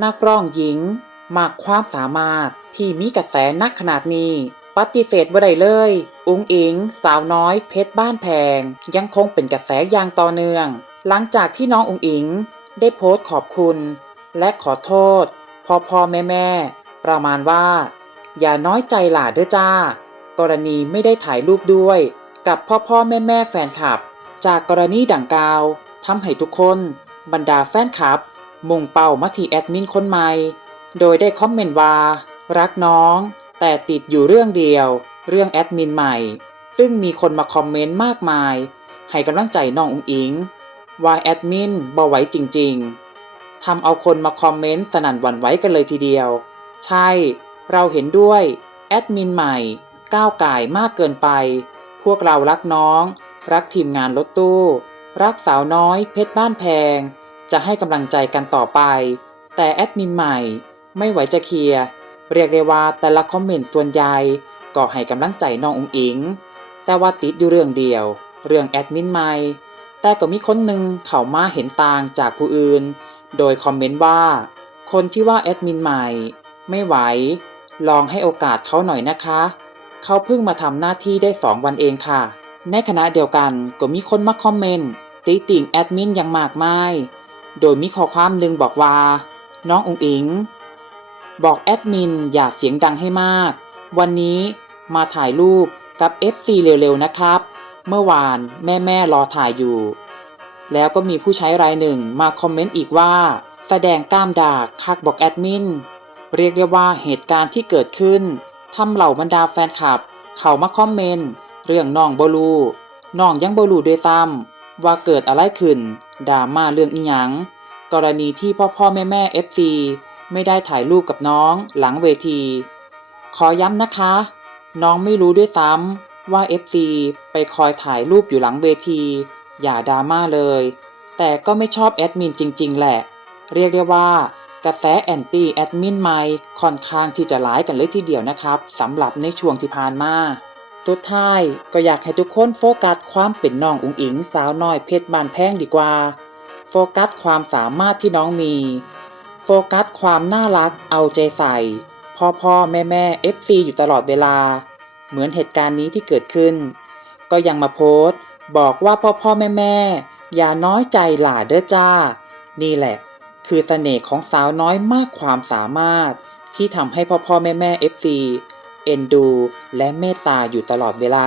นักร้องหญิง มากความสามารถที่มีกระแสนักขนาดนี้ ปฏิเสธบ่ได้เลย อุงอิง สาวน้อยเพชรบ้านแพง ยังคงเป็นกระแสอย่างต่อเนื่อง หลังจากที่น้องอุงอิง ได้โพสต์ขอบคุณ และขอโทษพ่อพ่อแม่แม่ประมาณว่า อย่าน้อยใจหล่าเด้อจ้า กรณีไม่ได้ถ่ายรูปด้วย กับพ่อพ่อแม่แม่แฟนคลับ จากกรณีดังกล่าวทำให้ทุกคน บรรดาแฟนคลับ มุ่งเป้ามาที่แอดมินคนใหม่ โดยได้คอมเมนต์ว่า รักน้อง แต่ติดอยู่เรื่องเดียว เรื่องแอดมินใหม่ ซึ่งมีคนมาคอมเมนต์มากมาย ให้กำลังใจน้องอุงอิง ว่าแอดมินบ่ไหวจริง ๆทำเอาคนมาคอมเมนต์สนั่นหวั่นไหวกันเลยทีเดียว ใช่ เราเห็นด้วยแอดมินใหม่ ก้าวไก่ายมากเกินไป พวกเรารักน้อง รักทีมงานรถตู้ รักสาวน้อยเพชรบ้านแพง จะให้กำลังใจกันต่อไป แต่แอดมินใหม่ไม่ไหวจะเคลียร์เรียกได้ว่าแต่ละคอมเมนต์ส่วนใหญ่ก็ให้กำลังใจน้องอุงอิง แต่ว่าติดอยู่เรื่องเดียว เรื่องแอดมินใหม่แต่ก็มีคนหนึ่งเข้ามาเห็นต่างจากผู้อื่น โดยคอมเมนต์ว่า คนที่ว่าแอดมินใหม่ ไม่ไหว ลองให้โอกาสเขาหน่อยนะคะ เขาเพิ่งมาทำหน้าที่ได้2วันเองค่ะ ในขณะเดียวกันก็มีคนมาคอมเมนต์ติติ่งแอดมินอย่างมากมาย โดยมีข้อความหนึ่งบอกว่า น้องอุงอิง บอกแอดมินอย่าเสียงดังให้มาก วันนี้มาถ่ายรูปกับ FC เร็วๆนะครับ เมื่อวานแม่ๆรอถ่ายอยู่ แล้วก็มีผู้ใช้รายหนึ่งมาคอมเมนต์อีกว่า แสดงกล้ามด่าคักบอกแอดมินเรียกได้ว่าเหตุการณ์ที่เกิดขึ้นทำเหล่าบรรดาแฟนคลับ เขามาคอมเมนต์เรื่องน้องบลูน้องยังบลูด้วยซ้ำ ว่าเกิดอะไรขึ้นดราม่าเรื่องอีหยัง กรณีที่พ่อพ่อแม่แม่เอฟซีไม่ได้ถ่ายรูปกับน้องหลังเวที ขอย้ำนะคะ น้องไม่รู้ด้วยซ้ำว่า FC ไปคอยถ่ายรูปอยู่หลังเวที อย่าดราม่าเลย แต่ก็ไม่ชอบแอดมินจริง ๆ แหละ เรียกได้ว่ากระแสแอนตี้แอดมินใหม่ค่อนข้างที่จะร้ายกันเลยทีเดียวนะครับสำหรับในช่วงที่ผ่านมา สุดท้ายก็อยากให้ทุกคนโฟกัสความเป็นน้องอุ๋งอิงสาวน้อยเพชรบานแพงดีกว่า โฟกัสความสามารถที่น้องมี โฟกัสความน่ารักเอาใจใส่ พ่อพ่อแม่แม่ FC อยู่ตลอดเวลา เหมือนเหตุการณ์นี้ที่เกิดขึ้น ก็ยังมาโพสต์ บอกว่าพ่อพ่อแม่แม่อย่าน้อยใจหล่าเด้อจ้า นี่แหละ คือเสน่ห์ของสาวน้อยมากความสามารถ ที่ทำให้พ่อพ่อแม่แม่ FC เอ็นดูและเมตตาอยู่ตลอดเวลา